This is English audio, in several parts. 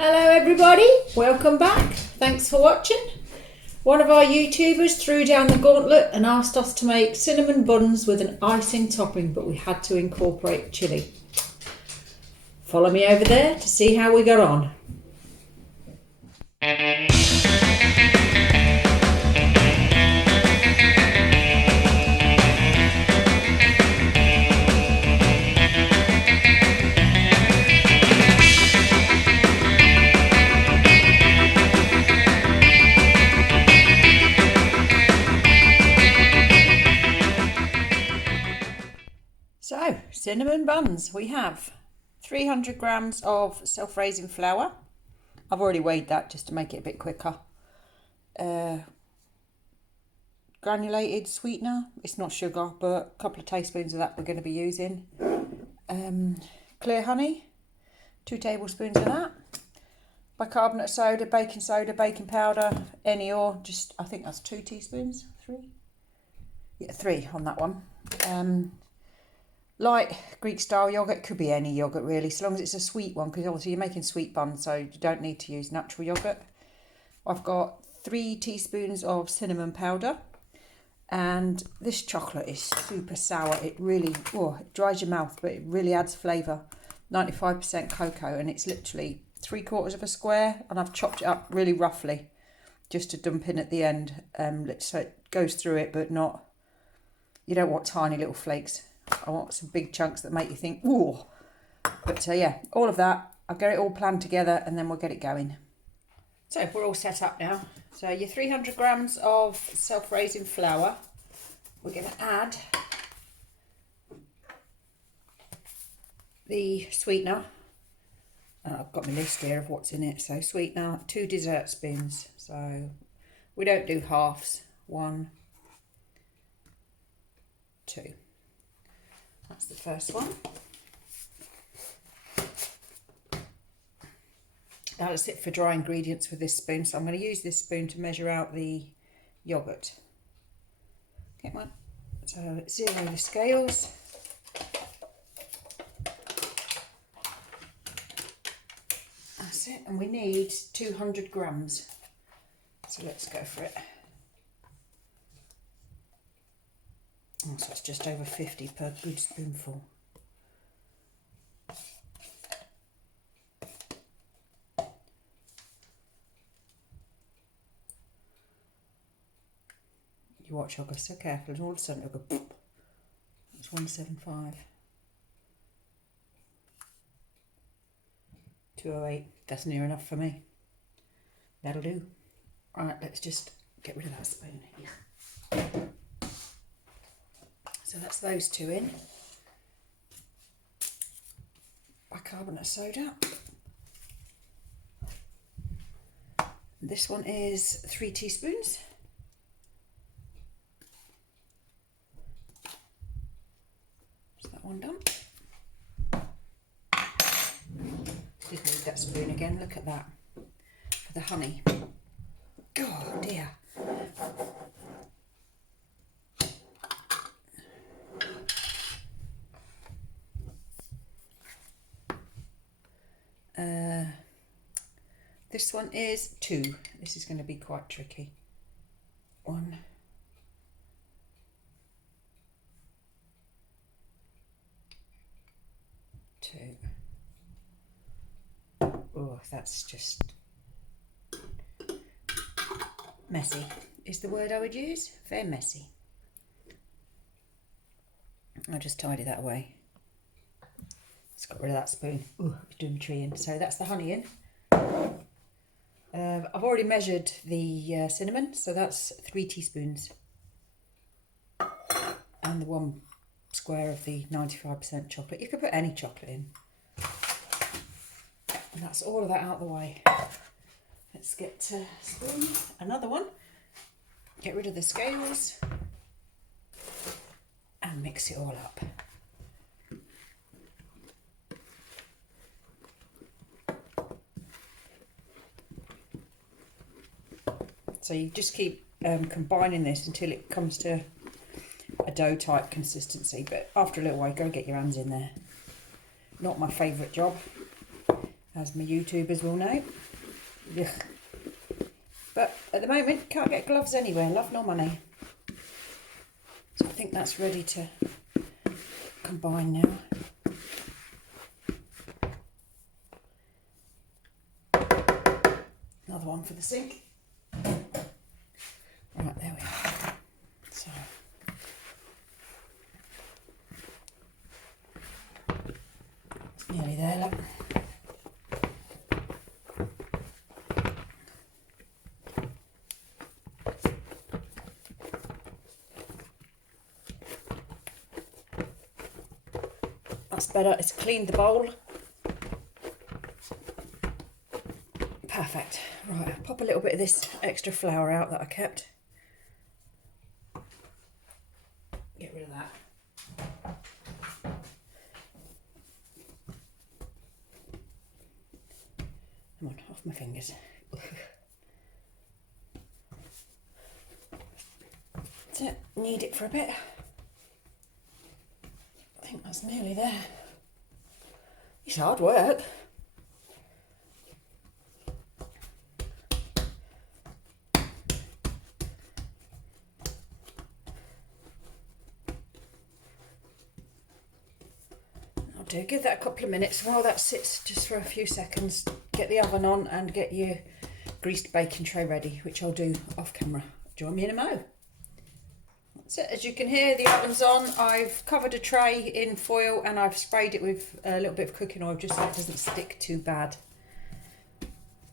Hello everybody, welcome back. Thanks for watching. One of our YouTubers threw down the gauntlet and asked us to make cinnamon buns with an icing topping, but we had to incorporate chili. Follow me over there to see how we got on. So, cinnamon buns. We have 300 grams of self-raising flour. I've already weighed that just to make it a bit quicker. Granulated sweetener. It's not sugar, but a couple of teaspoons of that we're going to be using. Clear honey. 2 tablespoons of that. Bicarbonate of soda, baking powder, any or just, I think that's 2 teaspoons. 3? Yeah, 3 on that one. Light Greek style yogurt, could be any yogurt really, as long as it's a sweet one, because obviously you're making sweet buns, so you don't need to use natural yogurt. I've got 3 teaspoons of cinnamon powder, and this chocolate is super sour. It really, it dries your mouth, but it really adds flavour. 95% cocoa, and it's literally 3/4 of a square, and I've chopped it up really roughly just to dump in at the end, so it goes through it, but not, you don't want tiny little flakes. I want some big chunks that make you think, ooh. But yeah, all of that, I'll get it all planned together and then we'll get it going. So we're all set up now. So your 300 grams of self-raising flour, we're going to add the sweetener. And I've got my list here of what's in it. So sweetener, 2 dessert spoons. So we don't do halves. 1, 2. That's the first one. Now that's it for dry ingredients with this spoon. So I'm going to use this spoon to measure out the yoghurt. Okay, one. So 0 the scales. That's it. And we need 200 grams. So let's go for it. Oh, so it's just over 50 per good spoonful. You watch, I'll go so careful, and all of a sudden it'll go poof. It's 175. 208. That's near enough for me. That'll do. Right, let's just get rid of that spoon. Yeah. So that's those 2 in. Bicarbonate of soda. This one is 3 teaspoons. Is that one done? Did need that spoon again, look at that. For the honey. Oh dear. This one is 2. This is going to be quite tricky. 1, 2. Oh, that's just messy is the word I would use. Very messy. I'll just tidy that away. Let's get rid of that spoon. Ooh, it's doing a tree in. So that's the honey in. I've already measured the cinnamon, so that's 3 teaspoons. And the 1 square of the 95% chocolate. You could put any chocolate in. And that's all of that out of the way. Let's get to spoon. Another one. Get rid of the scales. And mix it all up. So you just keep combining this until it comes to a dough type consistency, but after a little while, go get your hands in there. Not my favourite job. as my YouTubers will know. Ugh. But at the moment, can't get gloves anywhere, love nor money. So I think that's ready to combine now. Another one for the sink. Right, there we are. So it's nearly there, look. That's better, it's cleaned the bowl. Perfect. Right, I'll pop a little bit of this extra flour out that I kept. Get rid of that. Come on, off my fingers. That's it, knead it for a bit. I think that's nearly there. It's hard work. I'll do, give that a couple of minutes while that sits just for a few seconds. Get the oven on and get your greased baking tray ready, which I'll do off camera. Join me in a mo. So as you can hear, the oven's on. I've covered a tray in foil and I've sprayed it with a little bit of cooking oil just so it doesn't stick too bad.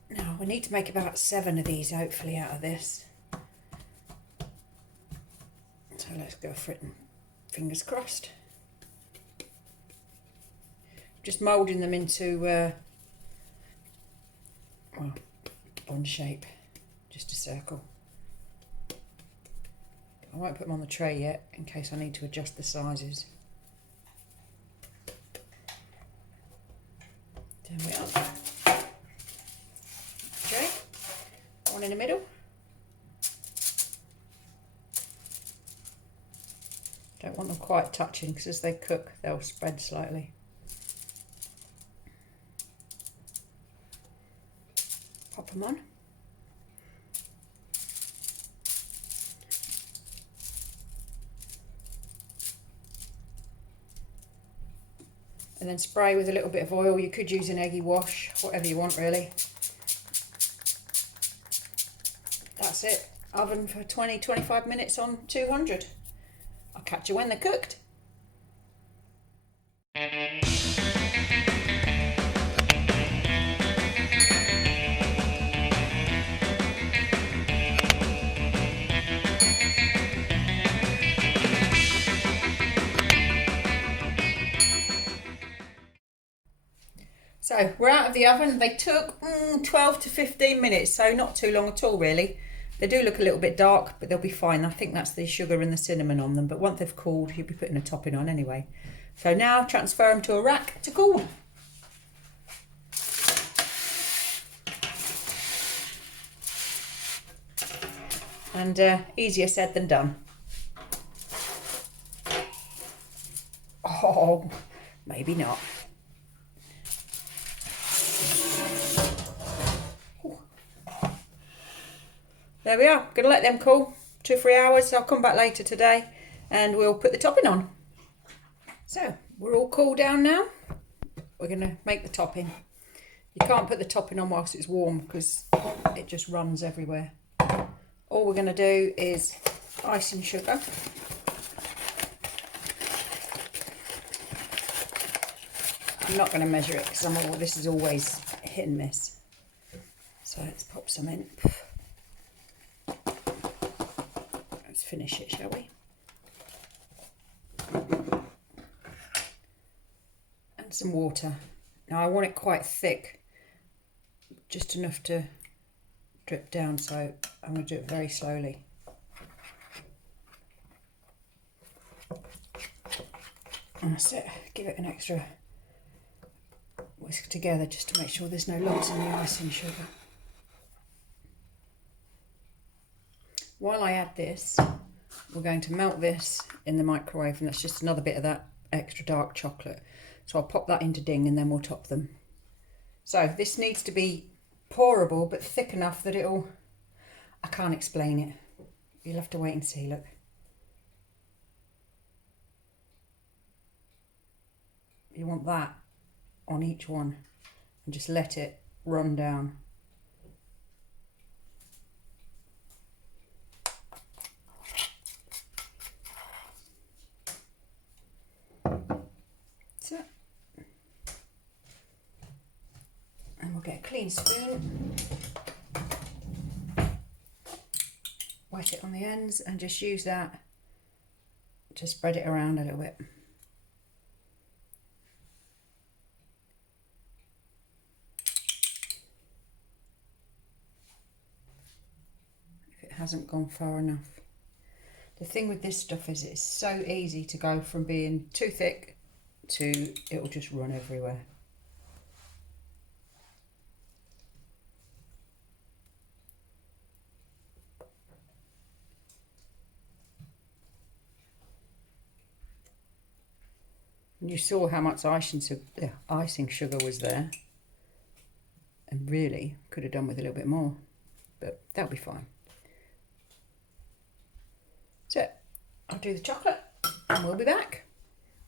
Now we need to make about 7 of these hopefully out of this. So let's go for it and fingers crossed. Just moulding them into well, bun shape, just a circle. I won't put them on the tray yet in case I need to adjust the sizes. There we are. Okay, one in the middle. Don't want them quite touching because as they cook they'll spread slightly. Pop them on. And then spray with a little bit of oil. You could use an eggy wash, whatever you want really. That's it. Oven for 20-25 minutes on 200. I'll catch you when they're cooked. So we're out of the oven. They took 12 to 15 minutes, so not too long at all really. They do look a little bit dark, but they'll be fine. I think that's the sugar and the cinnamon on them, but once they've cooled, you'll be putting a topping on anyway. So now transfer them to a rack to cool. And easier said than done. Oh, maybe not. There we are, gonna let them cool 2-3 hours. I'll come back later today and we'll put the topping on. So we're all cool down now. We're gonna make the topping. You can't put the topping on whilst it's warm because it just runs everywhere. All we're gonna do is icing sugar. I'm not gonna measure it because this is always hit and miss. So let's pop some in. Finish it, shall we? And some water. Now I want it quite thick, just enough to drip down, so I'm going to do it very slowly. And that's it. Give it an extra whisk together just to make sure there's no lumps in the icing sugar. While I add this, we're going to melt this in the microwave, and that's just another bit of that extra dark chocolate. So I'll pop that into ding and then we'll top them. So this needs to be pourable but thick enough that it'll, I can't explain it. You'll have to wait and see, look. You want that on each one and just let it run down. So, and we'll get a clean spoon, wet it on the ends and just use that to spread it around a little bit. If it hasn't gone far enough. The thing with this stuff is it's so easy to go from being too thick to it'll just run everywhere. And you saw how much icing sugar was there, and really could have done with a little bit more, but that'll be fine. So I'll do the chocolate and we'll be back.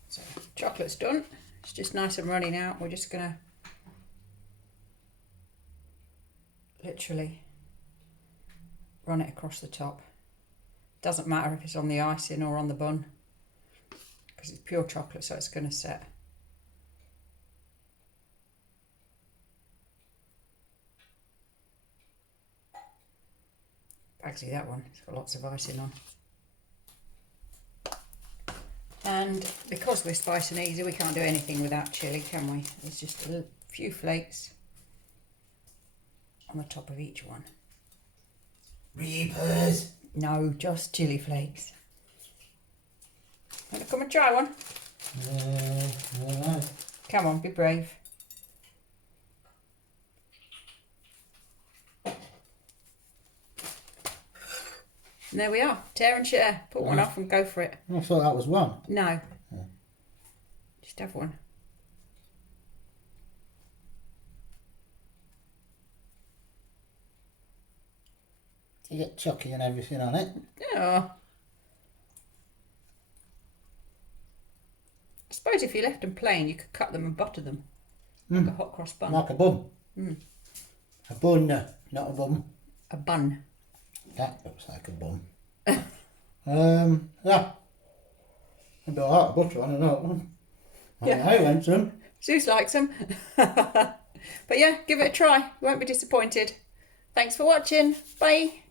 So chocolate's done, it's just nice and runny now. We're just gonna literally run it across the top. Doesn't matter if it's on the icing or on the bun, because it's pure chocolate, so it's going to set. Bagsy, that one, it's got lots of icing on. And because we're spice and easy, we can't do anything without chilli, can we? There's just a few flakes on the top of each one. Reapers! No, just chilli flakes. Want to come and try one? No. Come on, be brave. And there we are. Tear and share. Put one off and go for it. I thought that was one. No. Just have one. You get chucky and everything on it. Oh. I suppose if you left them plain, you could cut them and butter them. Like a hot cross bun. Like a bun. A bun, not a bum. A bun. That looks like a bun. Yeah. Maybe I'll have butter on, I don't know. Yeah. I went some. Zeus likes them. But yeah, give it a try. You won't be disappointed. Thanks for watching. Bye.